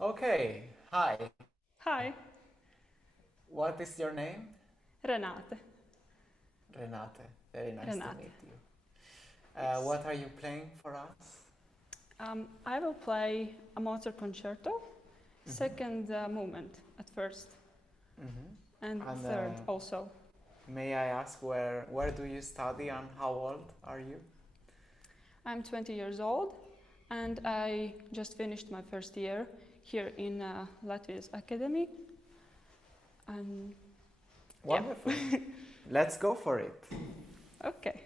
Okay, hi. Hi, What is your name? Renate. Renate. Very nice to Renate. meet you. Yes. What are you playing for us? I will play a Mozart concerto, second movement at first, and third also. May I ask where do you study and how old are you? I'm 20 years old, and I just finished my first year here in Latvia's academy. And Wonderful. Let's go for it. okay.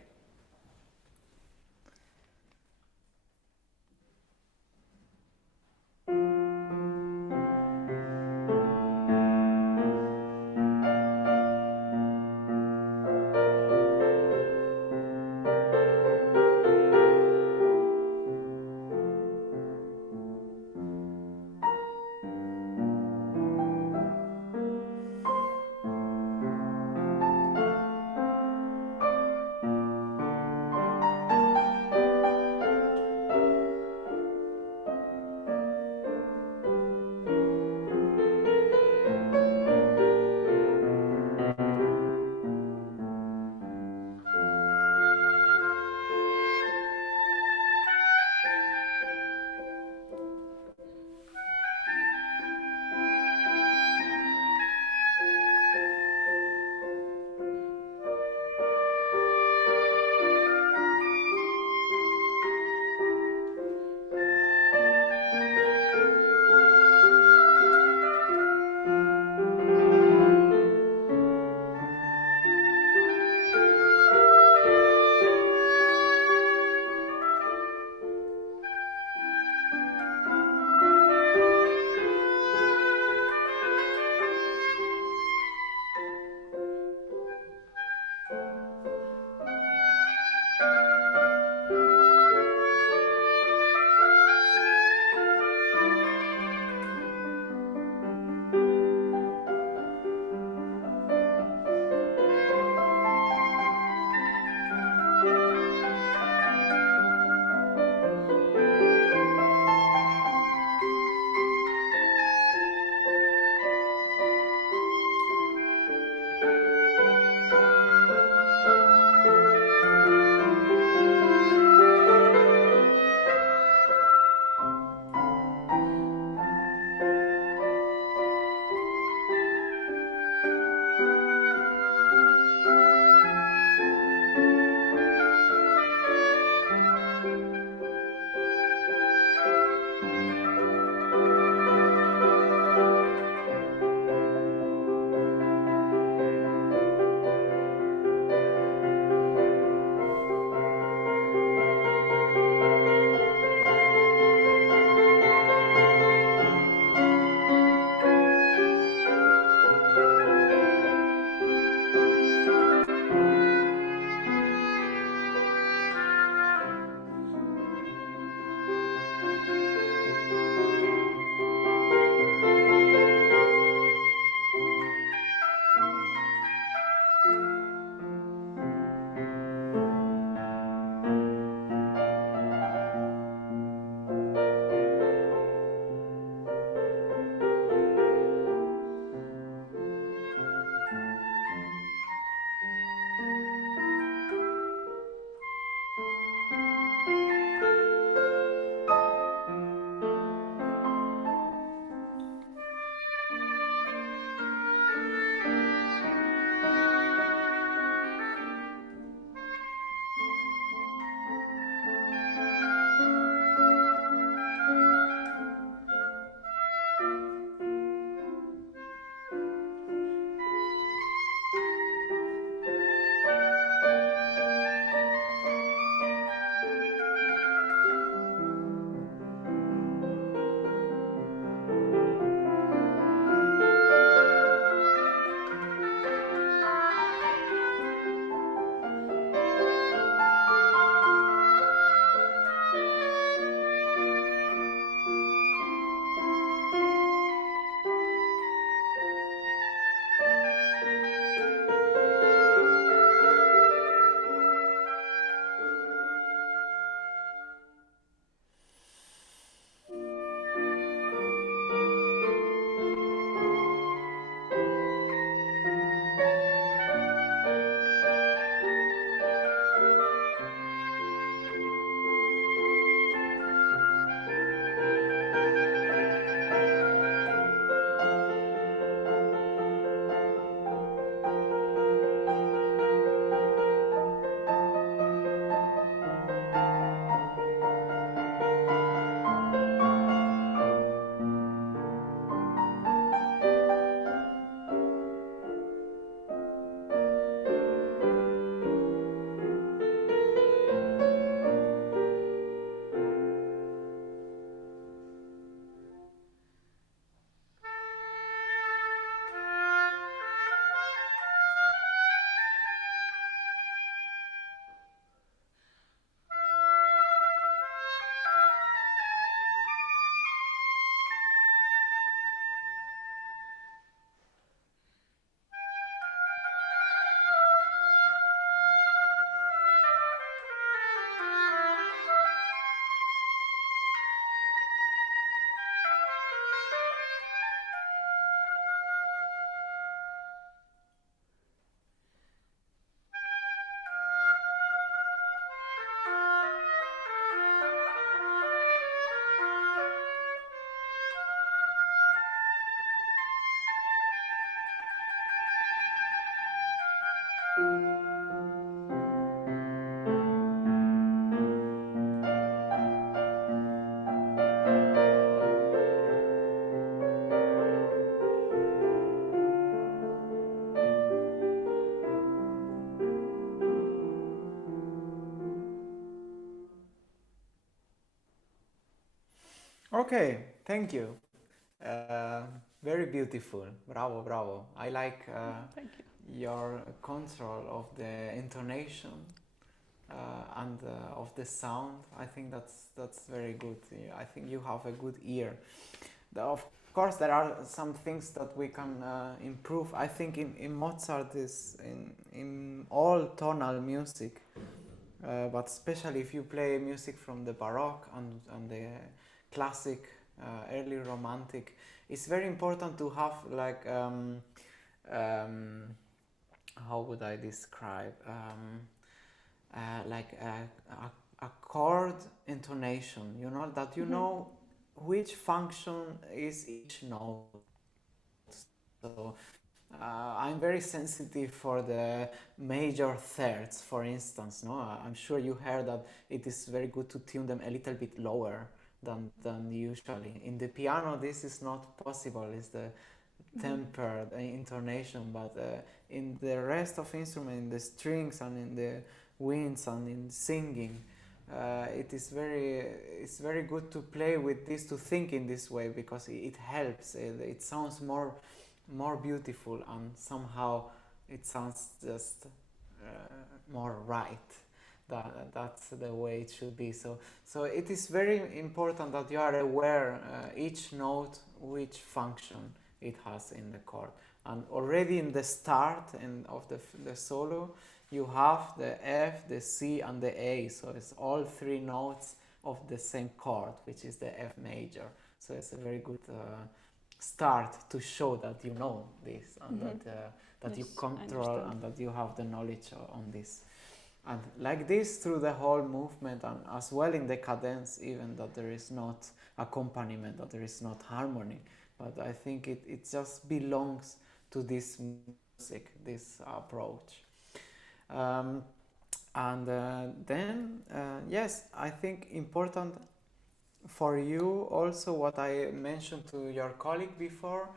Okay, thank you. Uh, Very beautiful. Bravo, bravo. I like Thank you. your control of the intonation and of the sound. I think that's very good. Yeah, I think you have a good ear. Of course, there are some things that we can improve. I think in Mozart is in all tonal music, but especially if you play music from the Baroque and the classic, early Romantic, it's very important to have like how would I describe like a chord intonation. You know that you know which function is each note. So I'm very sensitive for the major thirds, for instance. No, I'm sure you heard that it is very good to tune them a little bit lower than usually. In the piano, this is not possible. It's the tempered intonation, but in the rest of instrument, in the strings and in the winds and in singing, it's very good to play with this, to think in this way, because it helps. It sounds more beautiful, and somehow it sounds just more right. That's the way it should be. So it is very important that you are aware each note which function it has in the chord, and already in the start and of the solo you have the F, the C and the A, so it's all three notes of the same chord, which is the F major. So it's a very good start to show that you know this, and that you Yes, control and that you have the knowledge on this. And like this through the whole movement, and as well in the cadence, even that there is not accompaniment, that there is not harmony, but I think it just belongs to this music, this approach. Then yes, I think important for you also what I mentioned to your colleague before,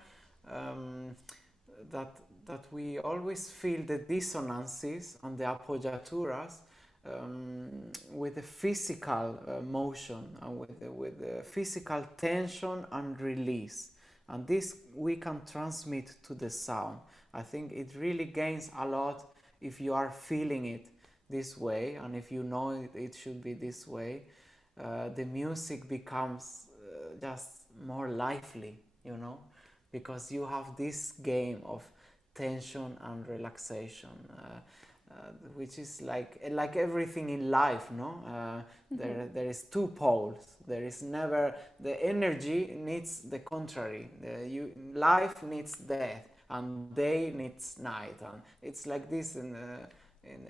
that we always feel the dissonances and the appoggiaturas with the physical motion and with the physical tension and release, and this we can transmit to the sound. I think it really gains a lot if you are feeling it this way, and if you know it should be this way. The music becomes just more lively, you know, because you have this game of tension and relaxation, which is like everything in life, no? There is two poles. There is never, the energy needs the contrary. Life needs death, and day needs night, and it's like this in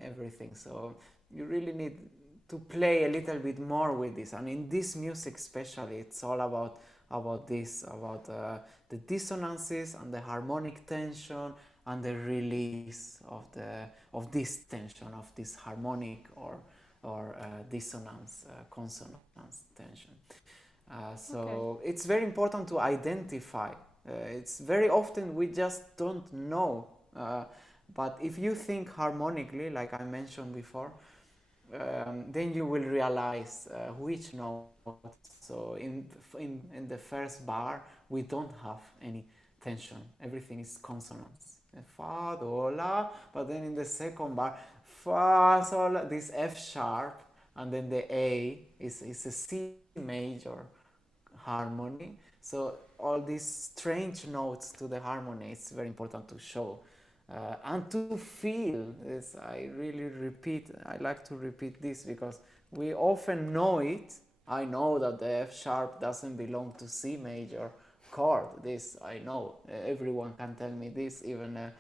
everything. So you really need to play a little bit more with this, and in this music especially, it's all about this, about the dissonances and the harmonic tension and the release of this tension, of this harmonic or dissonance, consonance tension. So it's very important to identify. It's very often we just don't know, but if you think harmonically, like I mentioned before, then you will realize which note. So in the first bar we don't have any tension, everything is consonants, fa, do, la, but then in the second bar, fa, sol, this F sharp, and then the A is a C major harmony. So all these strange notes to the harmony, it's very important to show. And to feel this, I like to repeat this, because we often know it. I know that the F sharp doesn't belong to C major chord. This I know. Everyone can tell me this, even a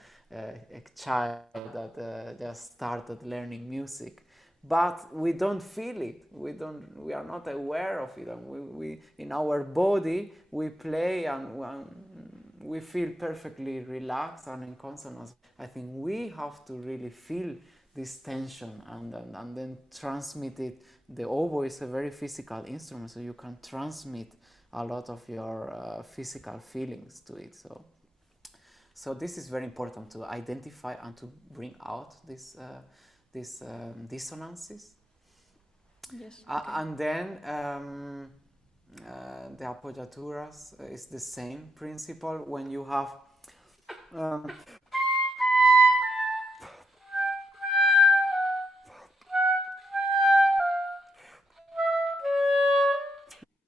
child that just started learning music. But we don't feel it. We are not aware of it. And we in our body we play, and we feel perfectly relaxed and in consonance. I think we have to really feel this tension and then transmit it. The oboe is a very physical instrument, so you can transmit a lot of your physical feelings to it. So this is very important to identify and to bring out these dissonances. Yes. Okay. And then the appoggiaturas is the same principle. When you have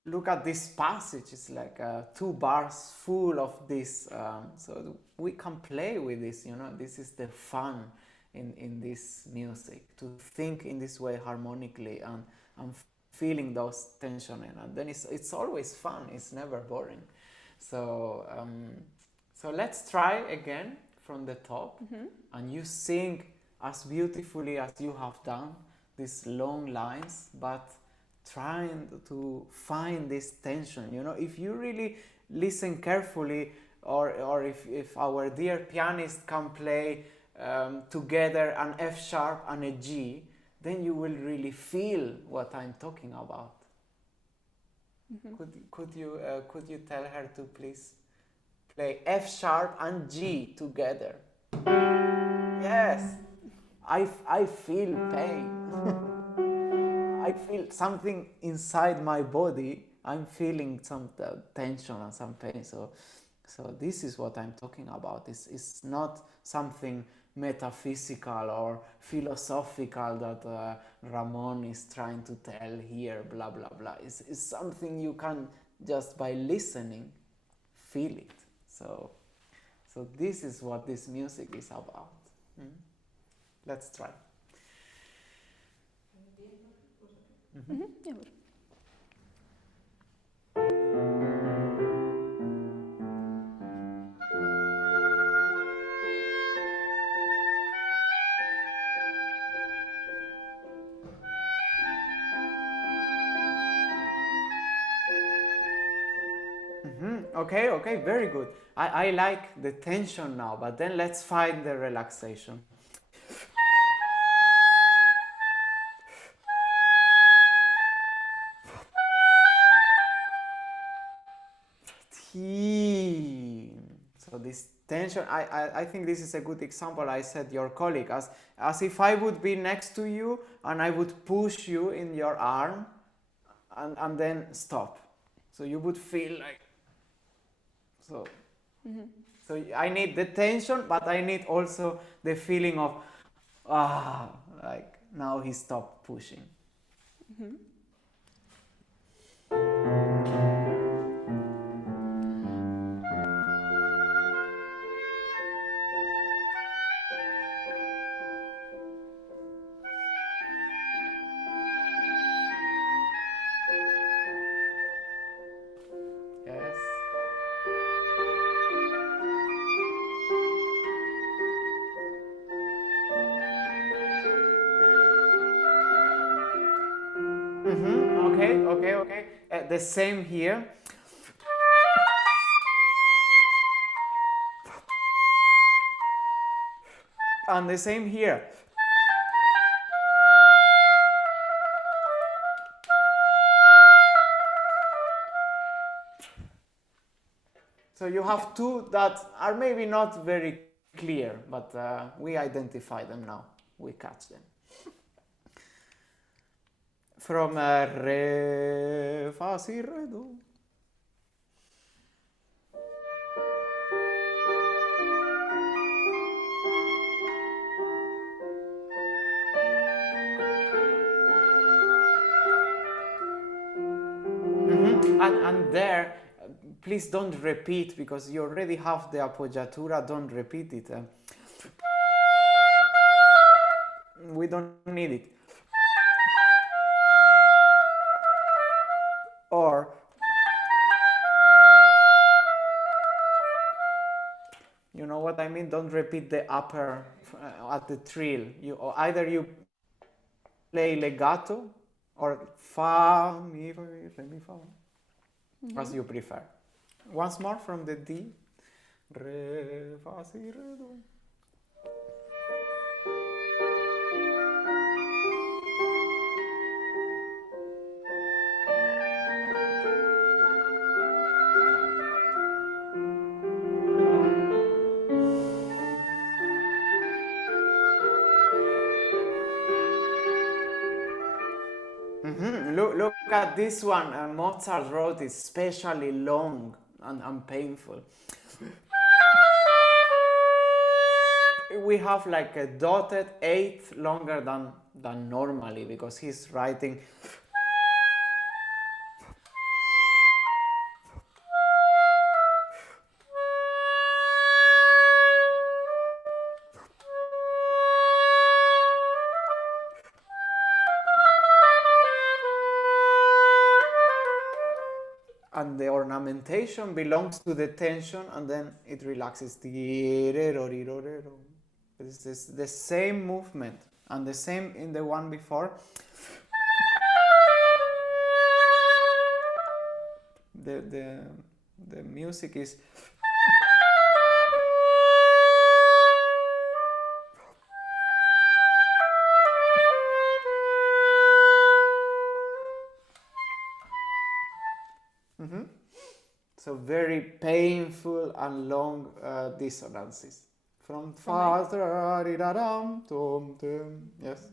look at this passage, it's like 2 bars full of this, so we can play with this, you know. This is the fun in this music, to think in this way harmonically and feeling those tension, and then it's always fun, it's never boring. So so let's try again from the top, and you sing as beautifully as you have done these long lines, but trying to find this tension, you know. If you really listen carefully, or if our dear pianist can play together an F sharp and a G, then you will really feel what I'm talking about. Could you tell her to please play F sharp and G together? Yes, I feel pain. I feel something inside my body. I'm feeling some tension and some pain. So this is what I'm talking about. It's not something metaphysical or philosophical that Ramon is trying to tell here, blah, blah, blah. It's something you can just by listening feel it. So this is what this music is about. Let's try. Ja, hoor. Okay, very good. I like the tension now, but then let's find the relaxation. So this tension, I think this is a good example. I said your colleague, as if I would be next to you and I would push you in your arm and then stop. So you would feel like, so. So I need the tension, but I need also the feeling of, like now he stopped pushing. Okay. The same here. And the same here. So you have two that are maybe not very clear, but we identify them now. We catch them. From re, fa, si, re, do. And there, please don't repeat, because you already have the appoggiatura, don't repeat it. We don't need it. Or you know what I mean? Don't repeat the upper at the trill. Either you play legato or fa, mi, re, mi, fa, as you prefer. Once more from the D. Re, fa, si, re, do. Look at this one. Mozart wrote it especially long and painful. We have like a dotted eighth longer than normally because he's writing. And the ornamentation belongs to the tension, and then it relaxes. It's the same movement, and the same in the one before. The music is. So very painful and long dissonances. From fa, yes.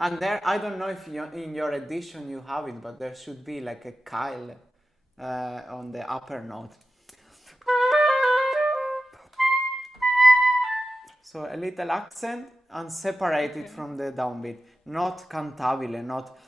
And there, I don't know if in your edition you have it, but there should be like a Kyle on the upper note. So a little accent and separate it from the downbeat. Not cantabile, not...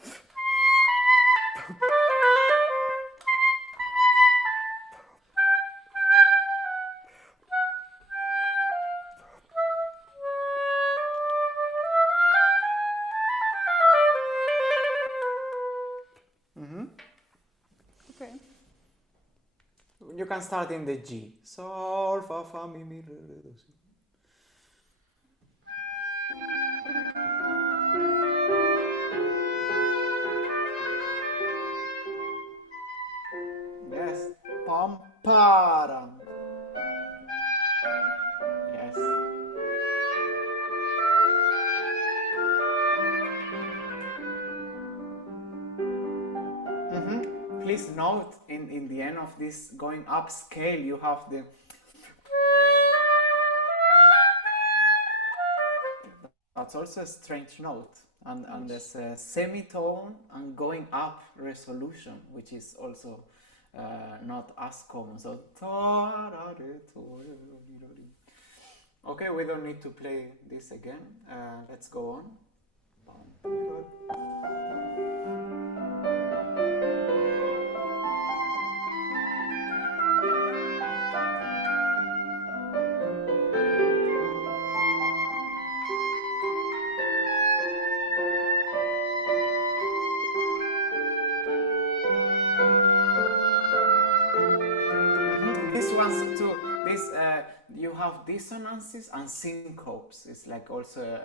You can start in the G. Sol, fa, fa, mi, re, do, si. Yes. Pam, para. Yes. Please note in the end of this going up scale, you have the. That's also a strange note. And there's a semitone and going up resolution, which is also not as common. So, okay, we don't need to play this again. Let's go on. You have dissonances and syncopes. It's like also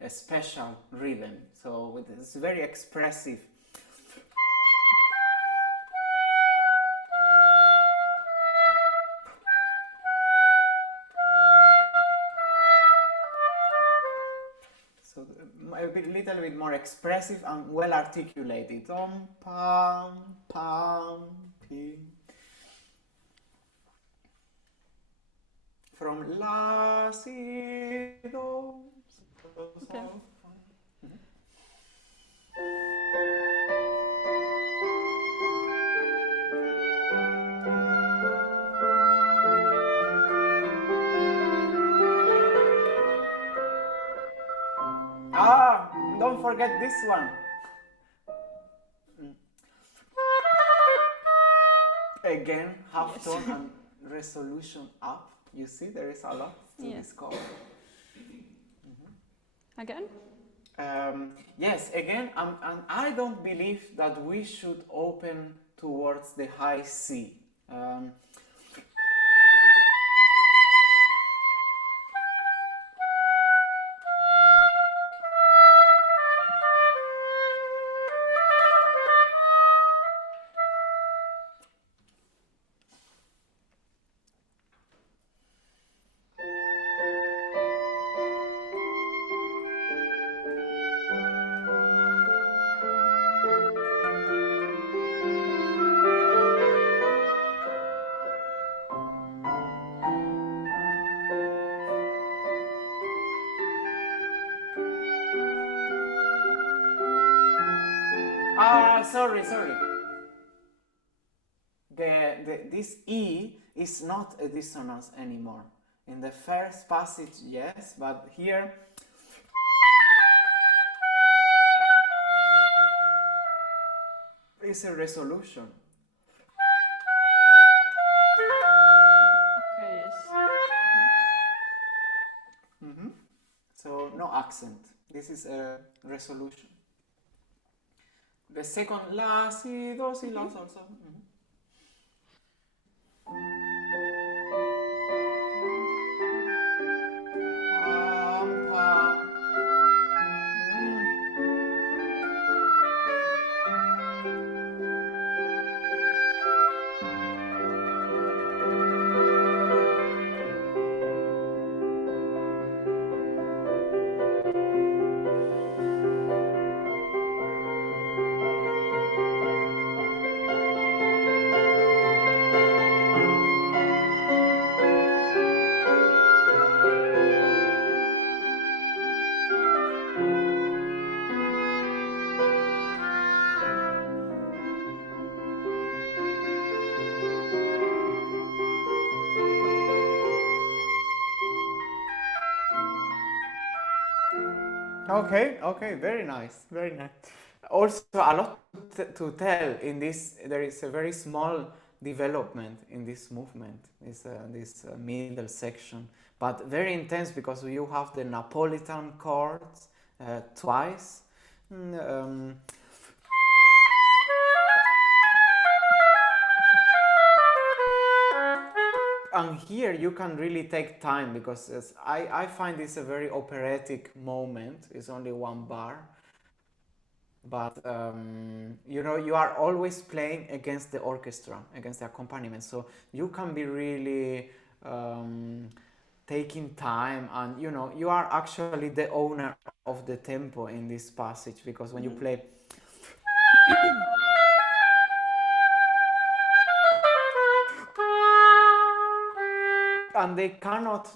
a special rhythm. So it's very expressive. So a little bit more expressive and well articulated. Pam, pam, pi. From la, si, do. Okay. Don't forget this one. Again, half tone and resolution up. You see, there is a lot to discover. Again? Yes, again, and I don't believe that we should open towards the high C. Sorry. This E is not a dissonance anymore. In the first passage, yes, but here is a resolution. Okay, yes. So no accent. This is a resolution. The second la, si, do, si, la, sol, sol. Pa. Okay, very nice. Also, a lot to tell in this. There is a very small development in this movement, this middle section, but very intense because you have the Napolitan chords twice. And here you can really take time because I find this a very operatic moment. It's only one bar. But, you are always playing against the orchestra, against the accompaniment. So you can be really taking time and, you are actually the owner of the tempo in this passage because when you play... And they cannot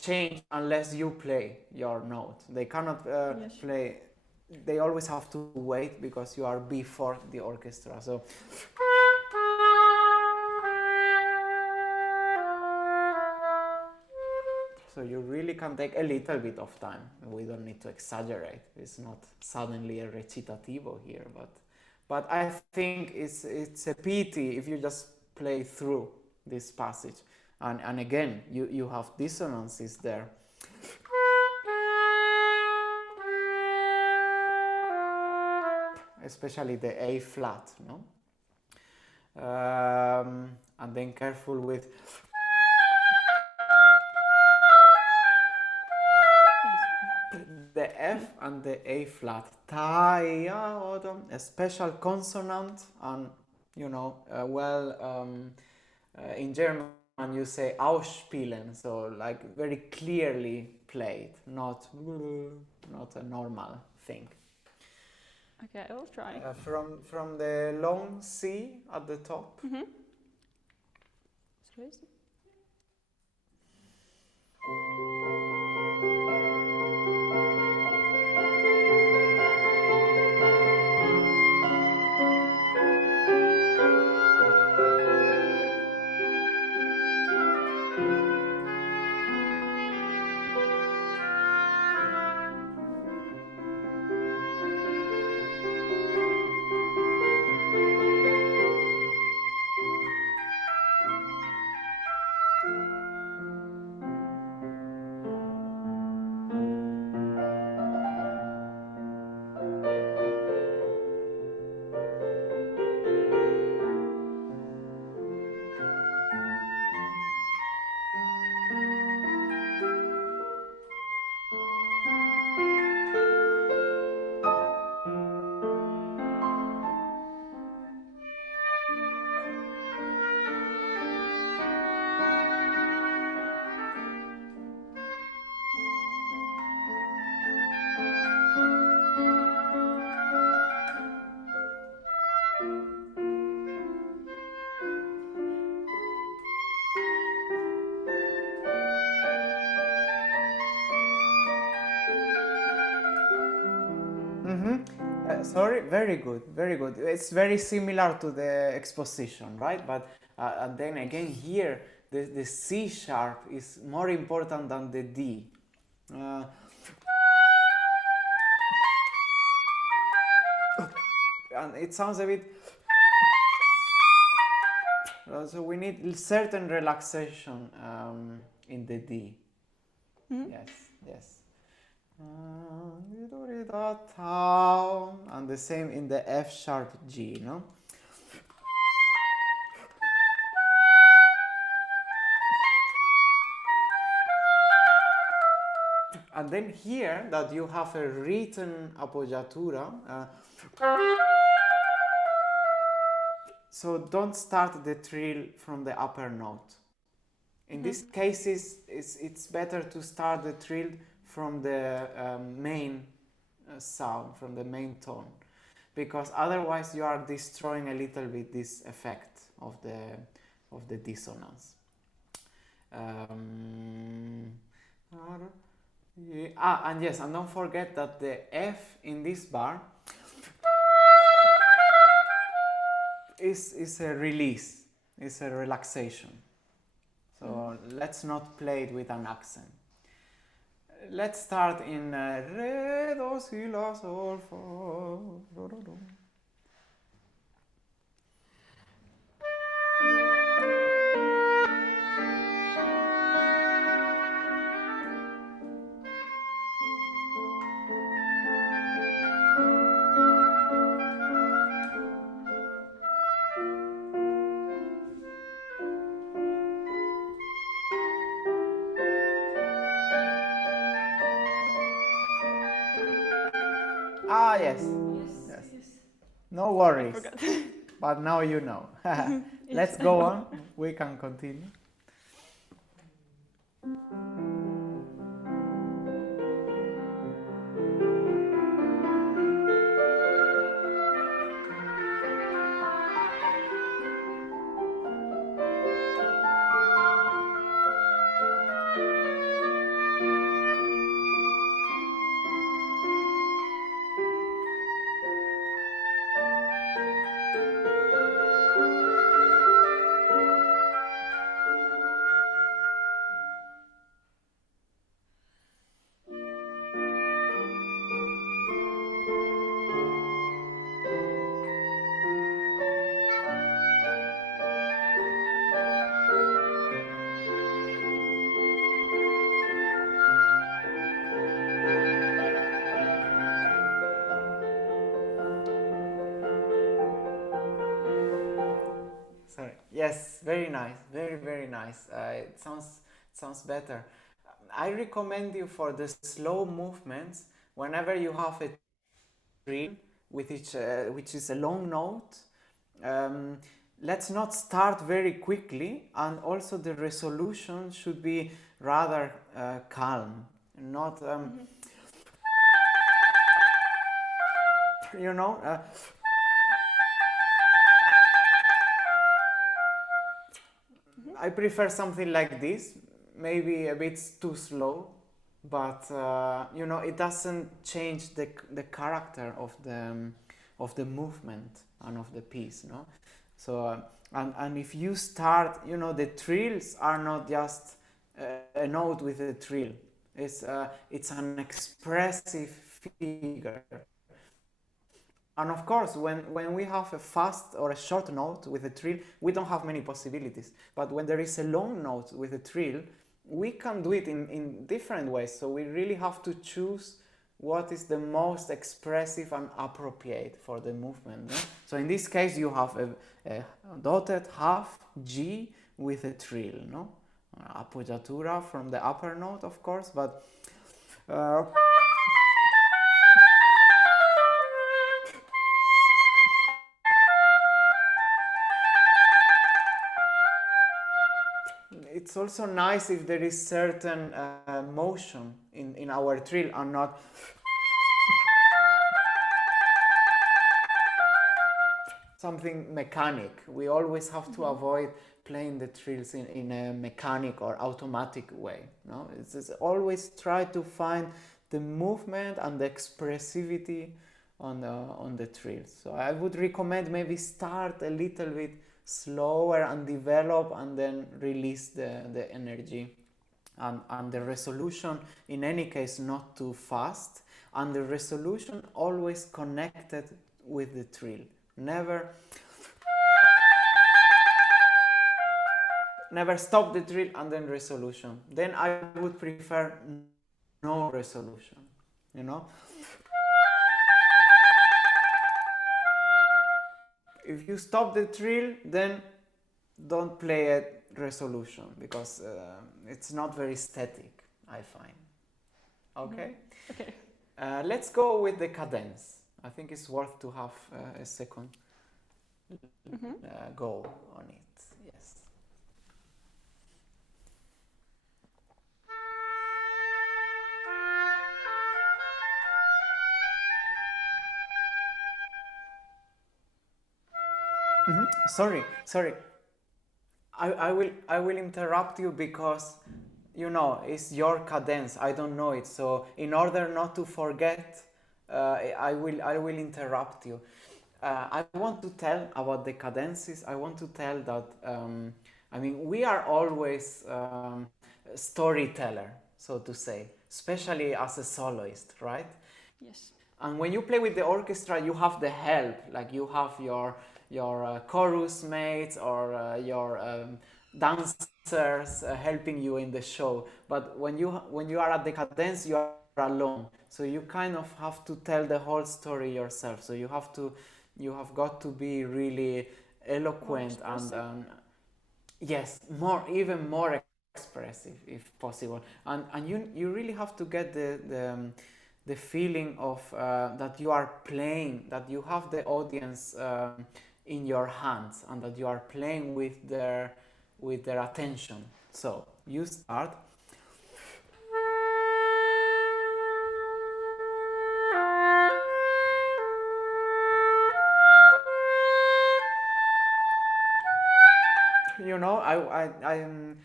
change unless you play your note. They cannot play. They always have to wait because you are before the orchestra. So you really can take a little bit of time. We don't need to exaggerate. It's not suddenly a recitativo here, but I think it's a pity if you just play through this passage. And again, you have dissonances there. Especially the A flat, no? And then careful with... the F and the A flat. A special consonant and, in German, and you say ausspielen, so like very clearly played, not a normal thing. Okay, I will try. From the long C at the top. Sorry, very good, very good. It's very similar to the exposition, right? But and then again here, the C sharp is more important than the D. And it sounds a bit... so we need certain relaxation in the D. Yes, yes. And the same in the F sharp G, no? And then here that you have a written appoggiatura, so don't start the trill from the upper note. In these cases, it's better to start the trill from the main sound, from the main tone, because otherwise you are destroying a little bit this effect of the dissonance. And yes, and don't forget that the F in this bar is a release, is a relaxation. So let's not play it with an accent. Let's start in Re, Do, Si, La, Sol, Fa, Do, Do, Do. Ah, yes. Yes. No worries. But now you know. Let's go on. We can continue. Yes, very nice, very nice. It sounds better. I recommend you for the slow movements, whenever you have a trill with which is a long note, let's not start very quickly, and also the resolution should be rather calm, not you know. I prefer something like this, maybe a bit too slow, but you know, it doesn't change the character of the movement and of the piece, no? So and if you start, you know, the trills are not just a note with a trill. It's an expressive figure. And of course, when we have a fast or a short note with a trill, we don't have many possibilities. But when there is a long note with a trill, we can do it in different ways. So we really have to choose what is the most expressive and appropriate for the movement. No? So in this case, you have a dotted half G with a trill, no? Appoggiatura from the upper note, of course, but it's also nice if there is certain motion in our trill and not something mechanic. We always have to avoid playing the trills in a mechanic or automatic way. No, it's always try to find the movement and the expressivity on the trill. So I would recommend maybe start a little bit slower and develop, and then release the energy, and the resolution in any case not too fast, and the resolution always connected with the trill. Never stop the trill and then resolution. Then I would prefer no resolution, you know. If you stop the trill, then don't play a resolution, because it's not very static, I find. Okay? Okay. Let's go with the cadence. I think it's worth to have a second go on it. Yes. Sorry. I will interrupt you, because you know it's your cadence. I don't know it, so in order not to forget, I will interrupt you. I want to tell about the cadences. I want to tell that I mean, we are always storyteller, so to say, especially as a soloist, right? Yes. And when you play with the orchestra, you have the help, like you have your chorus mates, or your dancers helping you in the show. But when you are at the cadence, you are alone. So you kind of have to tell the whole story yourself. So you have got to be really eloquent and yes, even more expressive if possible. And you really have to get the feeling of that you are playing, that you have the audience in your hands, and that you are playing with their attention. So you start. You know, I'm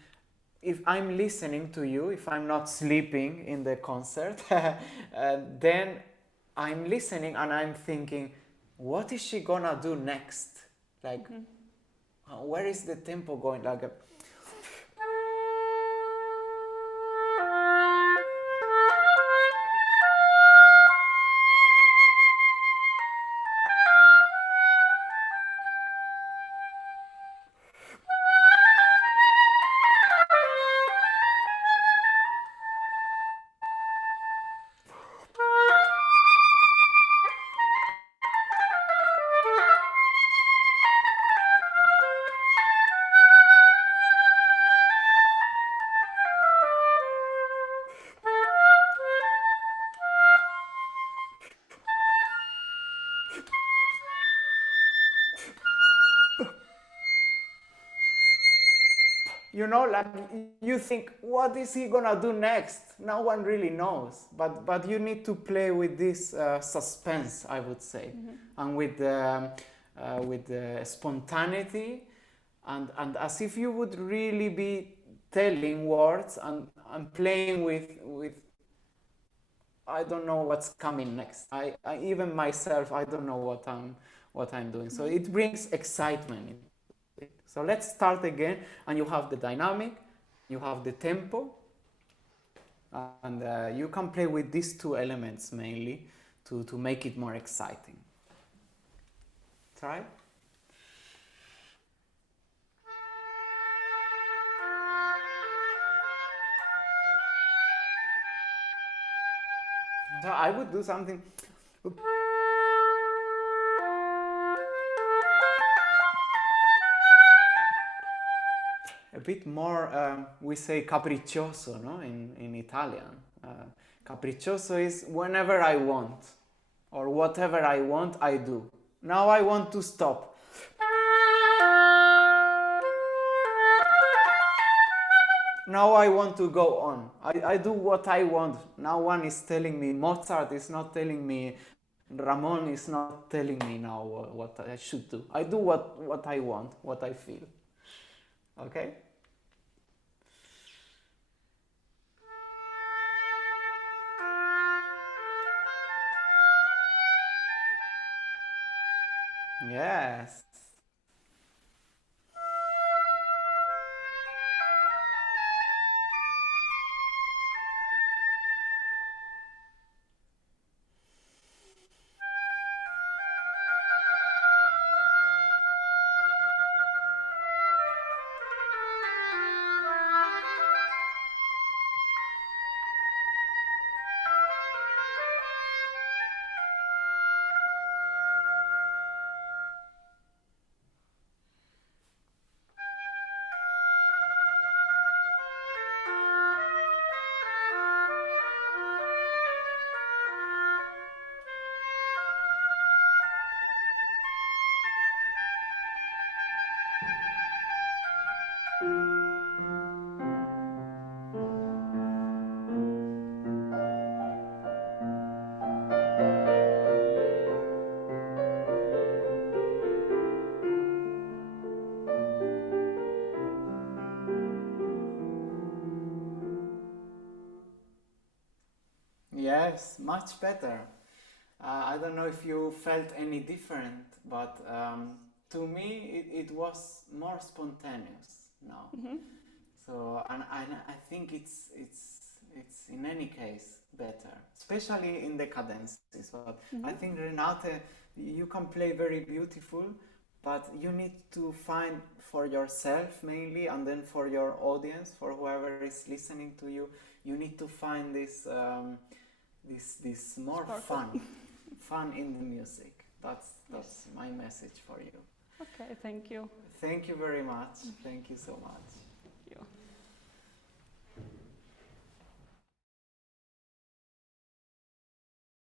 if I'm listening to you, if I'm not sleeping in the concert, then I'm listening and I'm thinking, what is she gonna do next? Like, where is the tempo going? Like, you know, like you think, what is he gonna do next? No one really knows, but you need to play with this suspense, I would say, and with the spontaneity, and as if you would really be telling words and playing with I don't know what's coming next. I even myself, I don't know what I'm doing. So it brings excitement. So let's start again, and you have the dynamic, you have the tempo, and you can play with these two elements mainly to make it more exciting. Try. So I would do something. A bit more, we say capriccioso, no? In Italian. Capriccioso is whenever I want, or whatever I want, I do. Now I want to stop. Now I want to go on. I do what I want. Now one is telling me, Mozart is not telling me, Ramon is not telling me now what I should do. I do what I want, what I feel. Okay? Yes. Yes, much better. I don't know if you felt any different, but to me it was more spontaneous now. So, and I think it's in any case better, especially in the cadences. But I think Renate, you can play very beautiful, but you need to find for yourself mainly, and then for your audience, for whoever is listening to you, you need to find this this more fun in the music. That's my message for you. Okay, thank you. Thank you very much. Thank you so much. Thank you.